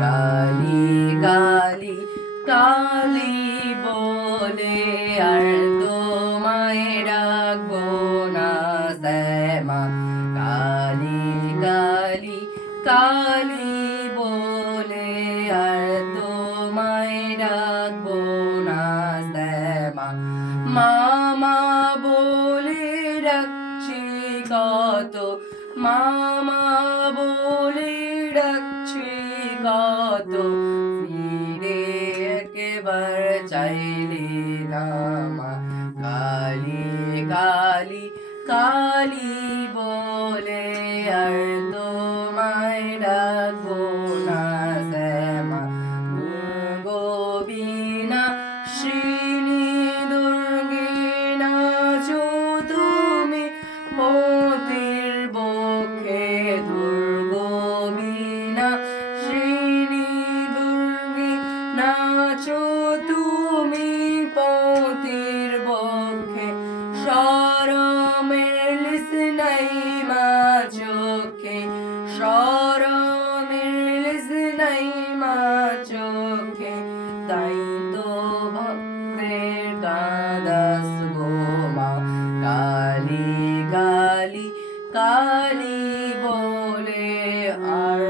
কালী কালী কালী বলে আর তোমায় ডাকবো না শ্যামা। কালী কালী কালী বলে আর তোমায় ডাকবো না শ্যামা। মামা বলে ডাকছি কত, মামা বলে ডাকছি কত, ফিরে একবার চাইলে না মা। কালী কালী কালী বলে আর তোমায় ডাকবো না শ্যামা। গোবিনা শ্রীনি দুর্গে নাচো তুমি পতির বক্ষে। দুর্গোবিনা শ্রীনি দুর্গে নাচো তুমি পতির বক্ষে। শরমের লিস নাই মা চোখে, শরমের লিস নাই মা চোখে, তাই তো ভক্তের কাঁদাস গো মা। কালী কালী কালী বলে আর